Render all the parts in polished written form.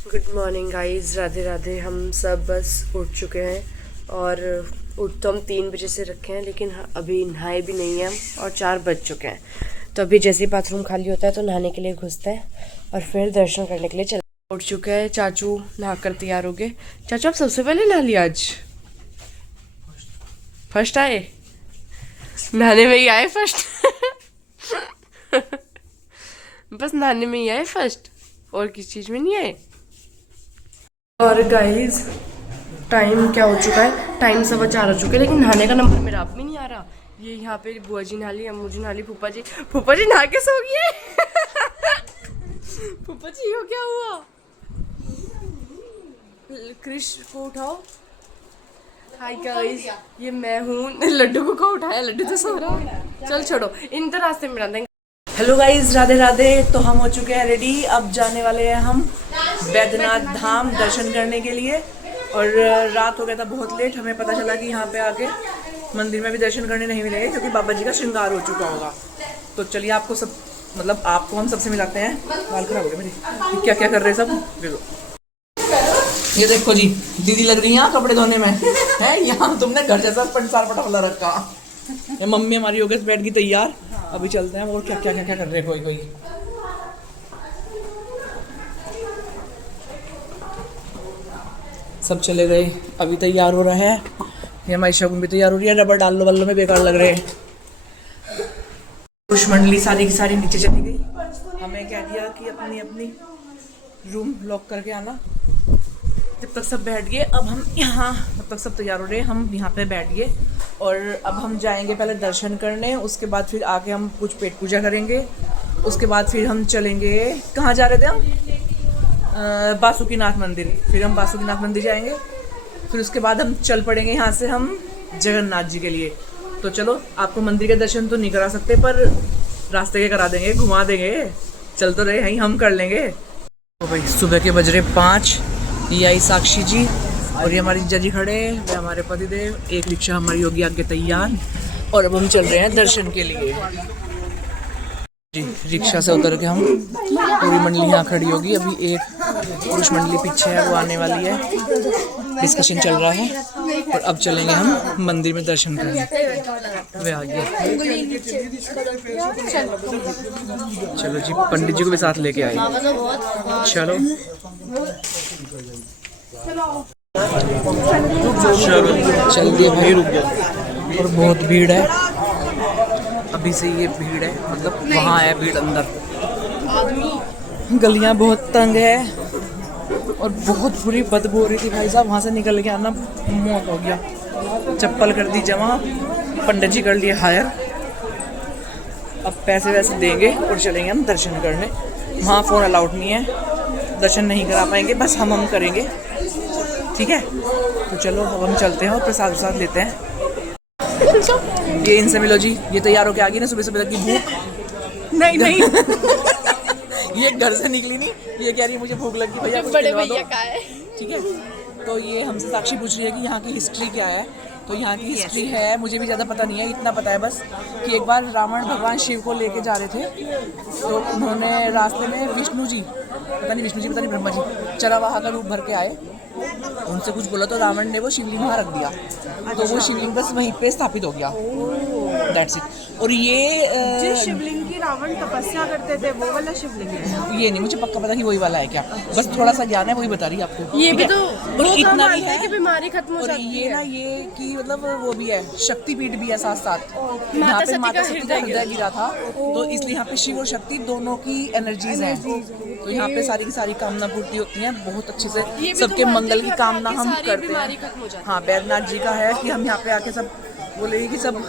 Good morning guys, Radhe Radhe. हम सब बस उठ चुके हैं और उठ तो हम 3 बजे से रखे हैं, लेकिन अभी नहाए भी नहीं हैं हम और 4 बज चुके हैं। तो अभी जैसे ही बाथरूम खाली होता है तो नहाने के लिए घुसते हैं और फिर दर्शन करने के लिए चले। उठ चुके हैं, चाचू नहा कर तैयार हो गए। चाचू आप सबसे पहले नहा लिया आज? फर्स्ट आए? नहाने में ही आए फर्स्ट? बस नहाने में ही आए फर्स्ट, और किस चीज़ में नहीं आए। और गाइस टाइम क्या हो चुका है? टाइम 4:15 हो चुके हैं, लेकिन नहाने का नंबर मेरा आप में नहीं आ रहा। ये यहाँ पे बुआ जी नहा ली, अम्मू जी नहा ली, फूफा जी नहा के सो गए। फूफा जी हो क्या हुआ? क्रिश को उठाओ। हाय गाइस, ये मैं हूँ। लड्डू को उठाया, लड्डू तो सो रहा है। चल छोड़ो, इन तो रास्ते में देंगे। Hello guys, Radhe Radhe. तो हम हो चुके हैं रेडी। अब जाने वाले हैं हम बैद्यनाथ धाम दर्शन करने के लिए। और रात हो गया था बहुत लेट, हमें पता चला कि यहाँ पे आके मंदिर में भी दर्शन करने नहीं मिलेंगे क्योंकि बाबा जी का श्रृंगार हो चुका होगा। तो चलिए आपको सब आपको हम सबसे मिलाते हैं। बाल खराब हो गए मेरी। क्या क्या कर रहे हैं सब, देखो। ये देखो जी, दीदी लग रही है कपड़े धोने में है। यहाँ तुमने घर जैसा पंसार पटोला रखा। ये मम्मी हमारी हो गई बैठ गई तैयार। अभी चलते हैं। और क्या क्या क्या क्या कर रहे हैं कोई कोई। सब चले गए, अभी तैयार हो रहे हैं। ये हमारी शगुन भी तैयार हो रही है। रबर डाल लो बल्लों में, बेकार लग रहे हैं। पुरुष मंडली सारी की सारी नीचे चली गई। हमें कह दिया कि अपनी अपनी रूम लॉक करके आना। जब तक सब बैठ गए, अब हम यहाँ, जब तक सब तैयार हो रहे हैं, हम यहाँ पे बैठ गए। और अब हम जाएंगे पहले दर्शन करने, उसके बाद फिर आके हम कुछ पेट पूजा करेंगे। उसके बाद फिर हम चलेंगे, कहाँ जा रहे थे हम? बासुकीनाथ मंदिर। फिर हम बासुकीनाथ मंदिर जाएंगे। फिर उसके बाद हम चल पड़ेंगे यहाँ से हम जगन्नाथ जी के लिए। तो चलो, आपको मंदिर के दर्शन तो नहीं करा सकते, पर रास्ते के करा देंगे, घुमा देंगे। चल तो रहे यहीं, हम कर लेंगे। तो भाई सुबह के बज रहे 5। ये आई साक्षी जी और ये हमारी जीजा जी खड़े, वे हमारे पतिदेव। एक रिक्शा हमारी होगी आगे तैयार और अब हम चल रहे हैं दर्शन के लिए जी। रिक्शा से उतर के हम, पूरी मंडली यहाँ खड़ी होगी। अभी एक पुरुष मंडली पीछे है, वो आने वाली है। डिस्कशन चल रहा है और अब चलेंगे हम मंदिर में दर्शन करने। वे आ गए। चलो जी, पंडित जी को भी साथ लेके आए। चलो चल दिए भाई, रुक गया। और बहुत भीड़ है अभी से, ये भीड़ है, मतलब वहाँ है भीड़ अंदर। गलियाँ बहुत तंग है और बहुत बुरी बदबू हो रही थी भाई साहब। वहाँ से निकल के आना मौत हो गया। चप्पल कर दी जमा, पंडित जी कर लिए हायर। अब पैसे वैसे देंगे और चलेंगे हम दर्शन करने। वहाँ फ़ोन अलाउड नहीं है, दर्शन नहीं करा पाएंगे, बस हम करेंगे, ठीक है। तो चलो अब हम चलते हैं और प्रसाद लेते हैं। ये इनसे मिलो जी, ये तैयार होके आ गई ना सुबह सुबह की भूख। नहीं ये घर से निकली नहीं, ये कह रही है मुझे भूख लगी भैया, बड़े भैया का है, ठीक है। तो ये हमसे साक्षी पूछ रही है कि यहाँ की हिस्ट्री क्या है। तो यहाँ की हिस्ट्री है, मुझे भी ज़्यादा पता नहीं है, इतना पता है बस कि एक बार रावण भगवान शिव को लेके जा रहे थे। तो उन्होंने रास्ते में विष्णु जी, पता नहीं ब्रह्मा जी, चरावाहा का रूप भर के आए। उनसे कुछ बोला तो रावण ने वो शिवलिंग वहाँ रख दिया। तो वो शिवलिंग बस वहीं पे स्थापित हो गया। That's it. और ये जिस शिवलिंग की रावण तपस्या करते थे वो वाला शिवलिंग है? ये नहीं मुझे पक्का पता कि वही वाला है क्या, बस थोड़ा सा ज्ञान है, वही बता रही है आपको। ये भी तो और इतना भी है कि बीमारी खत्म हो जाती है। ये ना, ये कि मतलब वो भी है, शक्तिपीठ भी है साथ साथ। यहाँ पे माता सती का हृदय गिरा था, तो इसलिए यहाँ पे शिव और शक्ति दोनों की एनर्जीज हैं। तो यहाँ पे सारी की सारी कामना पूर्ति होती है बहुत अच्छे से। सबके मंगल की कामना हम करते हैं। हाँ, बैद्यनाथ जी का है कि हम यहाँ पे आके सब बोले कि सब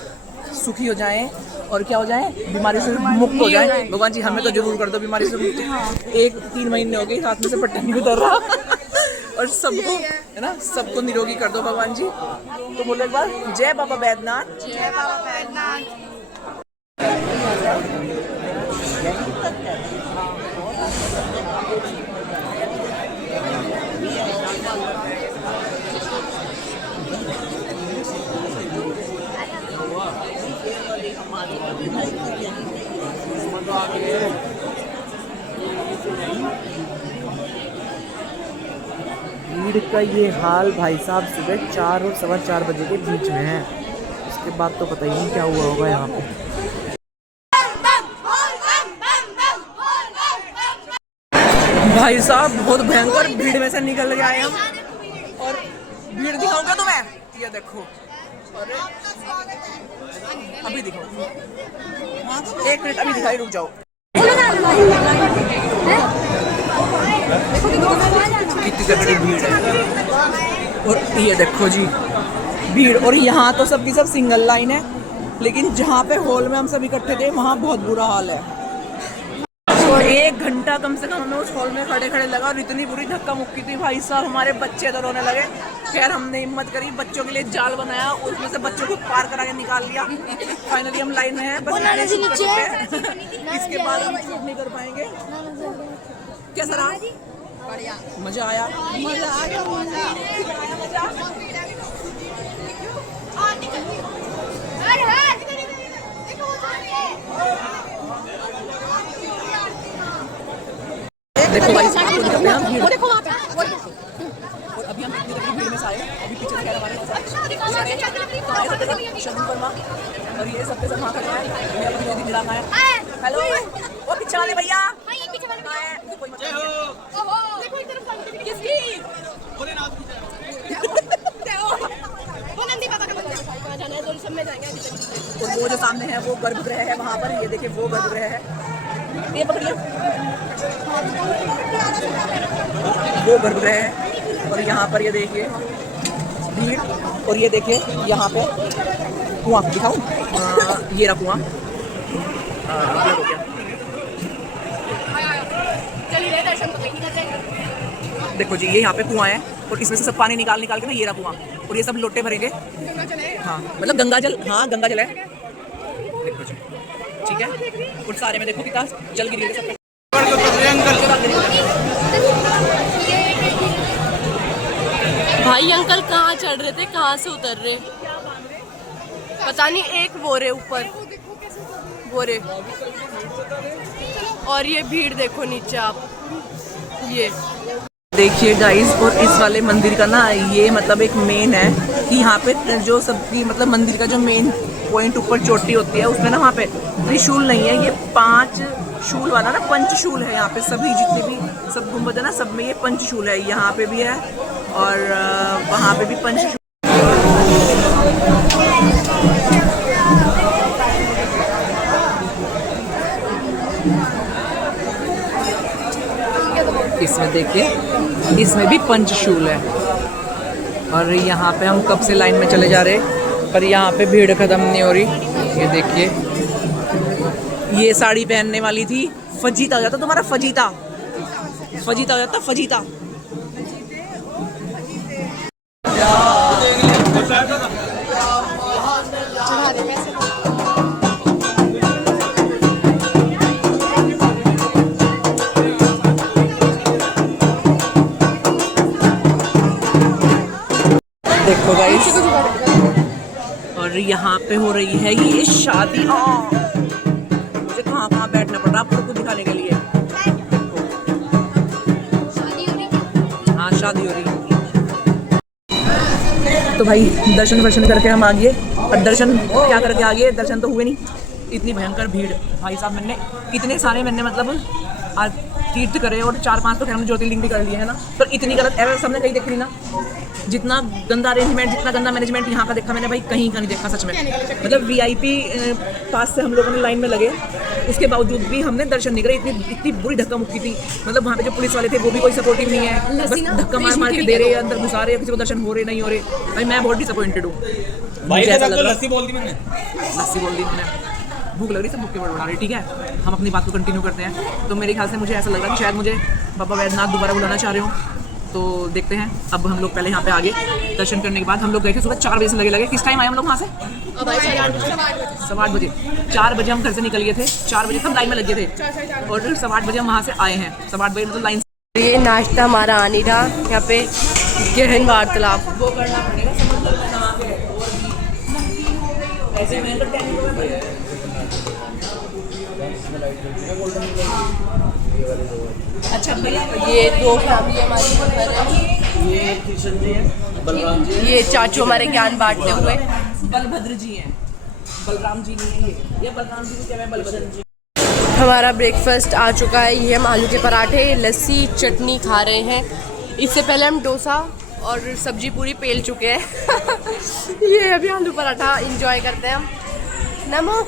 सुखी हो जाएं और क्या हो जाए, बीमारी से मुक्त हो जाए। भगवान जी हमें तो जरूर कर दो बीमारी से मुक्त। 3 महीने हो गए हाथ में से पट्टा नहीं उतर रहा। और सबको है ना, सबको निरोगी कर दो भगवान जी। तो बोलो एक बार, जय बाबा बैद्यनाथ। जय बाबा बैद्यनाथ। भीड़ का ये हाल भाई साहब सुबह 4 और 4:15 बजे के बीच में है। उसके बाद तो पता ही नहीं क्या हुआ होगा यहाँ पे। भाई साहब बहुत भयंकर भीड़ में से निकल के आए हम, और भीड़ दिखाऊंगा तुम्हें, ये देखो। अरे अभी दिखाओ, 1 मिनट अभी दिखाई, रुक जाओ। कितनी तगड़ी भीड़ है, और ये देखो जी भीड़। और यहाँ तो सबकी सब सिंगल लाइन है, लेकिन जहाँ पे हॉल में हम सब इकट्ठे थे वहाँ बहुत बुरा हाल है। और 1 घंटा कम से कम हमें उस हॉल में खड़े खड़े लगा, और इतनी बुरी धक्का मुक्की थी भाई साहब, हमारे बच्चे तो रोने लगे। खैर हमने हिम्मत करी, बच्चों के लिए जाल बनाया, उसमें से बच्चों को पार करा के निकाल लिया। फाइनली हम लाइन में हैं, बस इसके बाद हम शूट नहीं कर पाएंगे। कैसा रहा? मजा आया, मजा आया, देखो भाई आपको दिखाते हैं हम भीड़। वो देखो वहाँ पे, और अभी हम इतनी तगड़ी भीड़ में से आए, अभी पीछे से हमारे शगुन वर्मा और ये सबके सब वहाँ खड़े हैं। मैं अपनी दीदी मिला है, हेलो वो पीछे वाले भैया, कोई मतलब किसकी और वो जो सामने है वो गर्भगृह है, वहाँ पर ये देखिए वो गर्भगृह है, ये पकड़िए वो गर्भगृह है। और यहाँ पर ये देखिए भीड़, और ये देखिए यहाँ पे कुआं दिखाऊं, ये रहा कुआं, देखो जी ये यहाँ पे कुआं है, और इसमें से सब पानी निकाल के ना ये रहा कुआं, और ये सब लोटे भरेंगे। हाँ मतलब गंगा जल, हाँ गंगा जल है, देखो जी ठीक है। और सारे में देखो कितना जल गिरी है। भाई अंकल कहाँ चढ़ रहे थे, कहाँ से उतर रहे पता नहीं, एक बोरे ऊपर बोरे, और ये भीड़ देखो नीचे आप, ये देखिए गाइस। और इस वाले मंदिर का ना ये मतलब एक मेन है कि यहाँ पे जो सबकी मतलब मंदिर का जो मेन पॉइंट ऊपर चोटी होती है उसमें ना वहाँ पे त्रिशूल नहीं है, ये 5 शूल वाला ना पंचशूल है। यहाँ पे सभी जितने भी सब गुंबद है ना सब में ये पंचशूल है, यहाँ पे भी है और वहाँ पे भी पंचशूल। इसमें देखिए इसमें भी पंचशूल है, और यहाँ पे हम कब से लाइन में चले जा रहे पर यहाँ पे भीड़ खत्म नहीं हो रही। ये देखिए ये साड़ी पहनने वाली थी, फजीता हो जाता तुम्हारा, फजीता फजीता हो जाता, फजीता। देखो गाइस, और यहाँ पे हो रही है ये शादी। मुझे कहाँ बैठना पड़ रहा आप लोग को दिखाने के लिए। हाँ शादी हो रही है। तो भाई दर्शन करके हम आ गए, और दर्शन क्या करके आ गए, दर्शन तो हुए नहीं, इतनी भयंकर भीड़ भाई साहब। मैंने इतने सारे मतलब आज तीर्थ करे और 4-5 तो हमने ज्योतिर्लिंग भी कर लिए है ना, पर इतनी गलत एरर सबने कहीं देखी ना। जितना गंदा अरेंजमेंट, जितना गंदा मैनेजमेंट यहाँ का देखा मैंने भाई कहीं का नहीं देखा सच में। मतलब वीआईपी पास से हम लोगों ने लाइन में लगे, उसके बावजूद भी हमने दर्शन नहीं करे। इतनी बुरी धक्का मुक्की थी। मतलब वहाँ पे जो पुलिस वाले थे वो भी कोई सपोर्टिव नहीं है, बस धक्का मार के दे रहे हैं, अंदर घुसा रहे हैं, किसी को दर्शन हो रहे नहीं हो रहे। भाई मैं बहुत डिसअपॉइंटेड हूँ। लस्सी बोल दी मैंने, भूख लग रही, सब भूख के बढ़ा रही। ठीक है हम अपनी बात को कंटिन्यू करते हैं। तो मेरे ख्याल से मुझे ऐसा लग रहा है कि शायद मुझे बाबा वैद्यनाथ दोबारा बुलाना चाह रहे हो, तो देखते हैं। अब हम लोग पहले यहाँ पे आगे दर्शन करने के बाद हम लोग गए थे सुबह 4 बजे से लगे। किस टाइम आए हम लोग वहाँ से? 8:15 बजे। 4 बजे हम घर से निकल गए थे, 4 बजे तक लाइन में लगे थे, और 8:15 बजे हम वहाँ से आए हैं। 8:15 बजे मतलब लाइन। ये नाश्ता हमारा आ नहीं रहा, यहाँ पे गहन वार्तालाप वो करना पड़ेगा, समझ लो कहाँ पे ऐसे में अच्छा भैया। ये 2 फैमिली हमारी घर है, ये किशन जी है, बलराम जी ये चाचू हमारे ज्ञान बांटते हुए। बलभद्र जी हैं, बलराम जी नहीं है ये बलराम जी को क्या है, बलभद्र जी। हमारा ब्रेकफास्ट आ चुका है। ये हम आलू के पराठे, लस्सी, चटनी खा रहे हैं। इससे पहले हम डोसा और सब्जी पूरी पेल चुके हैं। ये अभी आलू पराठा एंजॉय करते हैं हम। नमो।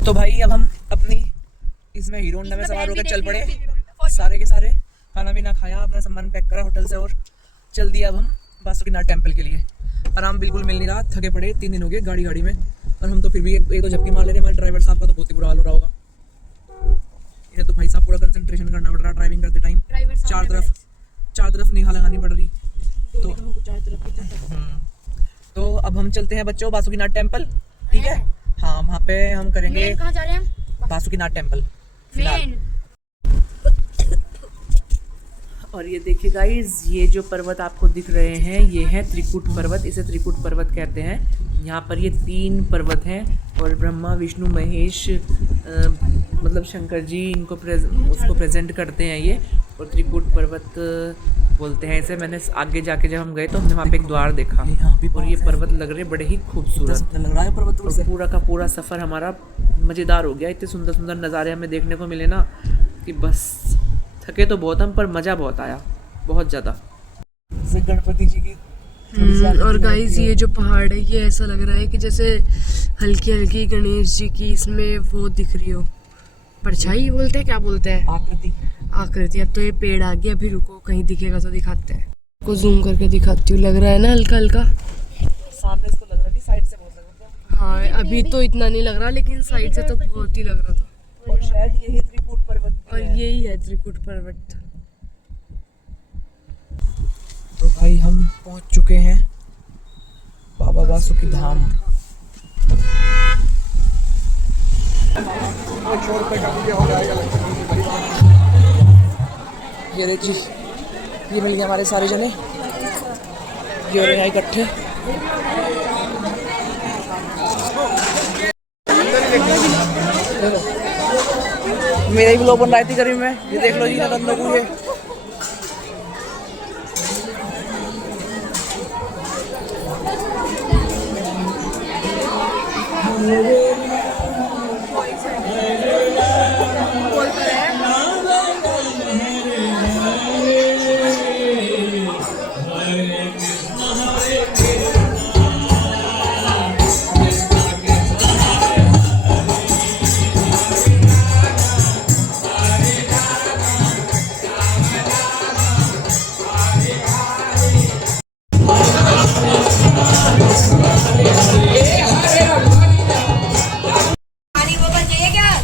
तो भाई अब हम अपनी इसमें हीरो होंडा में सवार होकर चल पड़े, सारे के सारे खाना पीना खाया, अपना सामान पैक करा होटल से और चल दिया अब हम बासुकीनाथ टेम्पल के लिए। आराम बिल्कुल मिल नहीं रहा, थके पड़े, 3 दिन हो गए गाड़ी में, और हम तो फिर भी एक तो झपकी मार ले रहे। हमारे ड्राइवर साहब का तो बहुत ही बुरा हाल हो रहा होगा। इन्हें तो भाई साहब पूरा कंसंट्रेशन करना पड़ रहा ड्राइविंग करते टाइम, चार तरफ निगाह लगानी पड़ रही। तो अब हम चलते हैं बच्चों बासुकीनाथ टेम्पल, ठीक है। हाँ, वहाँ पे हम करेंगे, कहाँ जा रहे हैं हम? बासुकीनाथ टेम्पल फिलहाल। और ये देखिए गाइस, ये जो पर्वत आपको दिख रहे हैं ये है त्रिकुट पर्वत, इसे त्रिकुट पर्वत कहते हैं। यहाँ पर ये 3 पर्वत हैं और ब्रह्मा विष्णु महेश मतलब शंकर जी इनको उसको प्रेजेंट करते हैं ये, और त्रिकुट पर्वत बोलते हैं इसे। मैंने आगे जाके जब हम गए तो हमने वहाँ पे एक द्वार देखा, और ये पर्वत लग रहे बड़े ही खूबसूरत लग रहा है पर्वत। और पूरा का पूरा सफ़र हमारा मज़ेदार हो गया। इतने सुंदर सुंदर नज़ारे हमें देखने को मिले ना कि बस थके तो बहुत हम, पर मज़ा बहुत आया, बहुत ज़्यादा। गणपति जी की और गाइस ये जो पहाड़ है ये ऐसा लग रहा है कि जैसे हल्की हल्की गणेश जी की इसमें वो दिख रही हो, परछाई बोलते हैं, क्या बोलते हैं, आकृति। अब तो ये पेड़ आ गया, अभी रुको कहीं दिखेगा तो दिखाते हैं, को जूम करके दिखाती हूँ। लग रहा है ना हल्का हल्का सामने से तो लग रहा है, साइड से बहुत लग रहा है। हाँ, अभी तो इतना नहीं लग रहा, लेकिन साइड से तो बहुत ही लग रहा था। और शायद यही त्रिकुट पर्वत और यही है त्रिकुट पर्वत। तो भाई हम पहुंच चुके हैं बाबा बासुकी धाम। ये देखिए, ये मिल गए हमारे सारे जने, ये हो रहे हैं इकट्ठे। मेरा ही ब्लॉग बन रहा थी गर्मी में, ये देख लो जी नंदन को ये।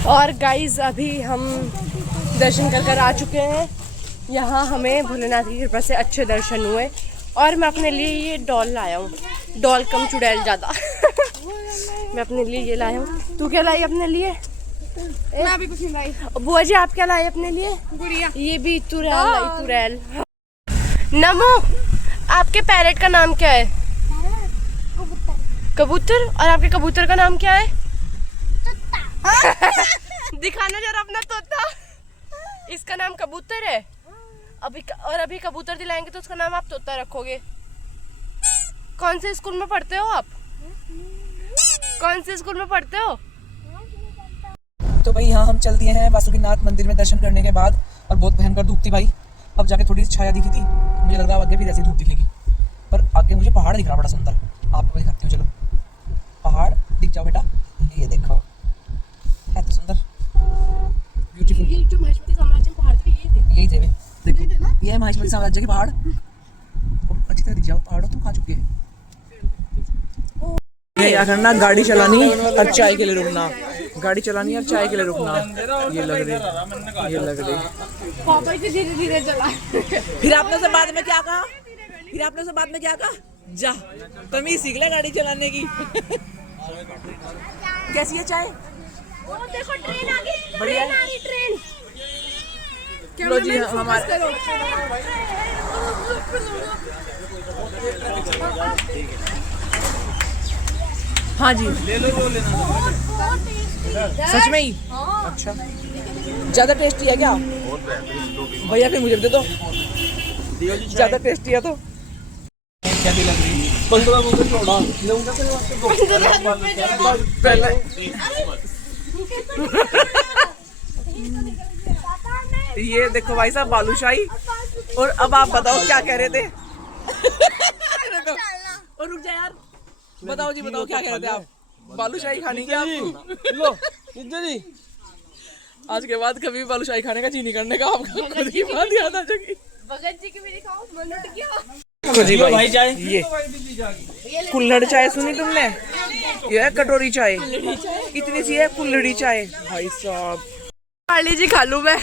और गाइस अभी हम दर्शन कर आ चुके हैं। यहाँ हमें भोलेनाथ की कृपा से अच्छे दर्शन हुए, और मैं अपने लिए ये डॉल लाया हूँ, डॉल कम चुड़ैल ज़्यादा। मैं अपने लिए ये लाया हूँ। तू क्या लाई अपने लिए? मैं अभी कुछ नहीं लाई। बुआ जी आप क्या लाए अपने लिए? गुड़िया। ये भी तुरैल लाई, तुरैल। नमो, आपके पैरेट का नाम क्या है? कबूतर। और आपके कबूतर का नाम क्या है? दिखाना जरा अपना तोता। इसका नाम कबूतर है। अभी कबूतर दिलाएंगे तो उसका नाम आप तोता रखोगे। कौन से स्कूल में पढ़ते हो आप? कौन से स्कूल में पढ़ते हो? तो भाई यहाँ हम चल दिए हैं बासुकीनाथ मंदिर में दर्शन करने के बाद, और बहुत भयंकर धूप थी भाई। अब जाके थोड़ी छाया दिखी थी, मुझे लग रहा है आगे भी ऐसी धूप दिखेगी, पर आगे मुझे पहाड़ दिख रहा बड़ा सुंदर। आपको दिखाती हूँ, चलो पहाड़ दिख जाओ बेटा, ये देखो है तो सुंदर, ब्यूटीफुल। ये जो महेश्वरी साम्राज्य के पहाड़ थे यही थे, देखो ये है महेश्वरी साम्राज्य के पहाड़। अच्छी तरह दिख जाओ पहाड़, तुम खा चुके हैं। क्या करना, गाड़ी चलानी और चाय के लिए रुकना, गाड़ी चलानी और चाय के लिए रुकना। ये लग रही पापा से धीरे धीरे चला। फिर आपने से बाद में क्या कहा? जा तमीज सीख ले गाड़ी चलाने की। कैसी है चाय? वो देखो ट्रेन आ गई, बढ़िया। ट्रेन। लो जी हमारे हाँ जी ले लो, वो लेना। सच में ही? अच्छा, ज़्यादा टेस्टी है क्या भैया? फिर मुझे दे दो। ज्यादा टेस्टी है तो कैसी लग रही है? पहले ये देखो भाई साहब बालूशाही। और अब आप बताओ क्या कह रहे थे? और रुक जा यार, बताओ जी, बताओ क्या कह रहे थे आप? बालूशाही खानी क्या आपको? लो जी, आज के बाद कभी बालूशाही खाने का जी नहीं करने का, आपको खुद की बात याद आ जाएगी। भगत जी की मेरी खाओ, मन उठ गया। जी भाई चाय, ये कुल्हड़ चाय सुनी तुमने? ये है कटोरी चाय, इतनी सी है कुल्हड़ी चाय भाई साहब। पार्ले जी खा लूं मैं।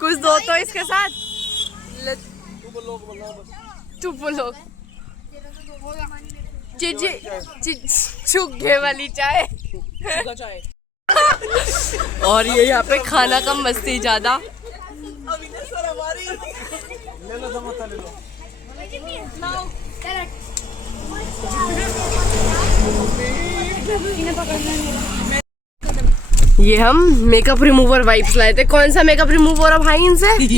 कुछ दो तो इसके साथ। तू बोलो चुगे वाली चाय। और ये यहाँ पे खाना कम मस्ती ज्यादा। ये हम मेकअप रिमूवर वाइप्स लाए थे। कौन सा मेकअप रिमूवर है भाई इनसे? लिप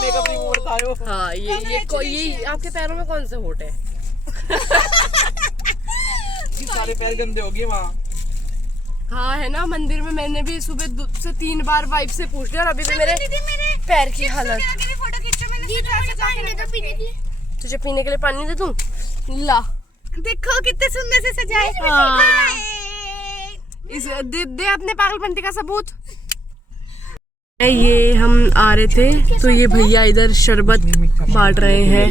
मेकअप रिमूवर खाओ। हाँ, ये आपके पैरों में कौन से होठ है? सारे पैर गंदे हो गए वहाँ। हाँ है ना, मंदिर में मैंने भी सुबह 2 से 3 बार वाइप से पूछ लिया और अभी भी मेरे पैर की हालत। तुझे पीने के लिए पानी दे दूं? ला, देखो कितने सुंदर से सजाए। दे अपने पागलपंती का सबूत। ये हम आ रहे थे तो ये भैया इधर शरबत बांट रहे हैं।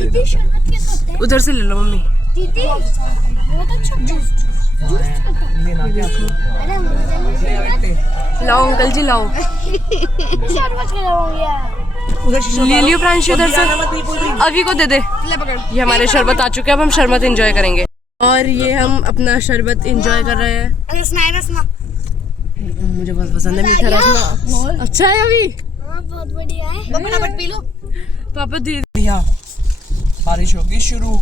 उधर से ले लो मम्मी। दीदी बहुत अच्छा जूस लाओ अंकल जी लाओ। ले लियो प्रांशु उधर से। अभी को दे दे। ये हमारे शरबत आ चुके हैं, अब हम शरबत एंजॉय करेंगे। और ये हम अपना शरबत एंजॉय कर रहे हैं। रसना मुझे बहुत पसंद है मीठा रसना। अच्छा है अभी बहुत बढ़िया है। फटाफट पी लो। पापा दे दिया। बारिश होगी शुरू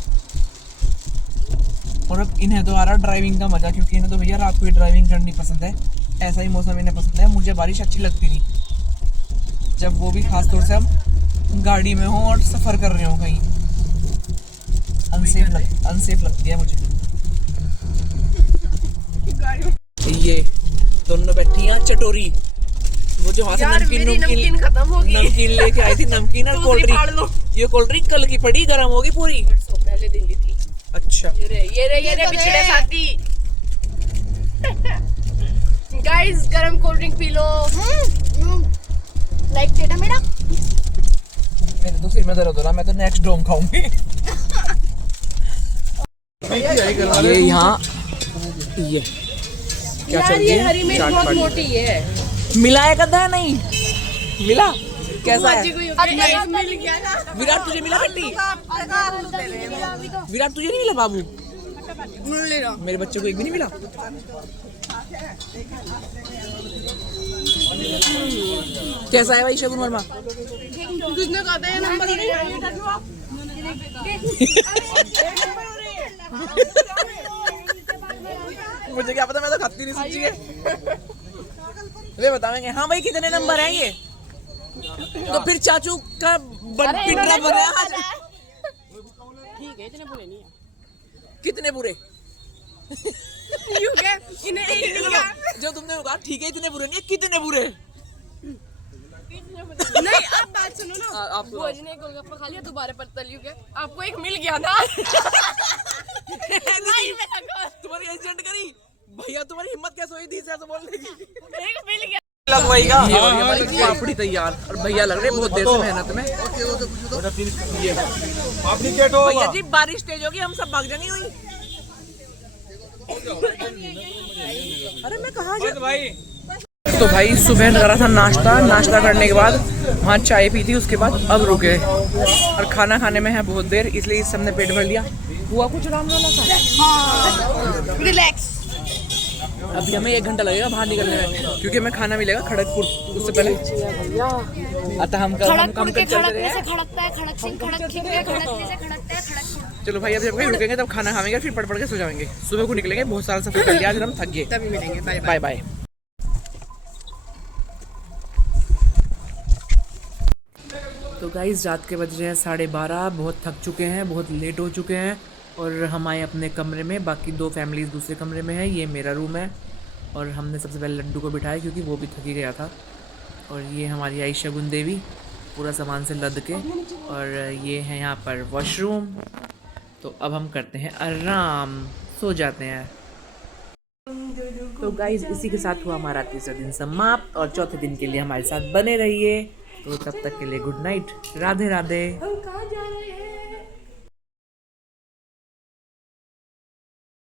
और अब इन्हें तो आ रहा ड्राइविंग का मजा, क्योंकि इन्हें तो भैया रात को ही ड्राइविंग करनी पसंद है। ऐसा ही मौसम इन्हें पसंद है। मुझे बारिश अच्छी लगती थी, जब वो भी खास तौर से हम गाड़ी में हों और सफर कर रहे हो कहीं। अनसेफ लगती है मुझे। ये दोनों बैठी हैं चटोरी। वो जो वहाँ से नमकीन खत्म हो गई। नमकीन लेके आई थी, नमकीन और कोल्ड ड्रिंक। ये कोल्ड ड्रिंक कल की पड़ी, गर्म होगी पूरी। पहले दिन ली थी। अच्छा, ये रे बिछड़े साथी। गाइस गरम cold drink P low. Like टेटा मेरा। मेरे तो सिर में दर्द हो रहा, मैं तो नेक्स्ट डोम खाऊंगी। ये यहाँ ये क्या चल रही है? हरी मिर्च बहुत मोटी है। मिला है कदा नहीं मिला? कैसा है? मिल गया ना। विराट तुझे मिला हट्टी? विराट तुझे नहीं मिला बाबू? मेरे बच्चे को एक भी नहीं मिला। कैसा है भाई शगुन वर्मा? किसने कहा था ये नंबर मुझे क्या पता, मैं तो खाती नहीं सच्ची है। वे बताएंगे हाँ भाई कितने नंबर है ये, तो फिर चाचू का पिटरा बना आज। ठीक है, इतने बुरे नहीं है। कितने बुरे? इन्हें एक मिल गया। जो तुमने कहा ठीक है इतने बुरे नहीं, कितने बुरे? नहीं, आप बात सुनो ना। आप भोज ने गोलगप्पा खा लिया, दोबारा पर तलियो क्या? आपको एक मिल गया ना। तुम्हारी एजेंट करी भैया, तुम्हारी हिम्मत कैसे हुई थी ऐसे बोलने की? एक मिल गया। लगवाएगा ये और हमारी पापड़ी तैयार, और भैया लग रहे बहुत देर से मेहनत में। ये भैया जी बारिश तेज होगी, हम सब भाग जाएंगे वहीं। अरे मैं कहाँ जा भाई? तो भाई सुबह करा था नाश्ता करने के बाद वहाँ चाय पी थी, उसके बाद अब रुके और खाना खाने में है बहुत देर, इसलिए इस सबने पेट भर लिया। हुआ कुछ आराम वाला सा रिलैक्स। अभी हमें 1 घंटा लगेगा बाहर निकलने में, क्योंकि हमें खाना मिलेगा खड़गपुर उससे पहले। अतः हम कम कर चल रहे हैं। चलो भाई, अब जब कहीं रुकेंगे तब खाना खाएंगे, फिर पढ़ के सो जाएंगे। सुबह को निकलेंगे, बहुत सारा सफर कर लिया आज, हम थक गए। तभी मिलेंगे। Bye bye. तो गाइस रात के बज रहे हैं 12:30, बहुत थक चुके हैं, बहुत लेट हो चुके हैं और हम आए अपने कमरे में। बाकी 2 फैमिलीज़ दूसरे कमरे में है। ये मेरा रूम है और हमने सबसे पहले लड्डू को बिठाया क्योंकि वो भी थक ही गया था। और ये हमारी आई शगुन देवी पूरा सामान से लद के। और ये है यहाँ पर वॉशरूम। तो अब हम करते हैं आराम, सो जाते हैं। तो गाइज इसी के साथ हुआ हमारा तीसरा दिन समाप्त और चौथे दिन के लिए हमारे साथ बने रहिए। तो तब तक के लिए गुड नाइट, राधे राधे। हम कहाँ जा रहे हैं?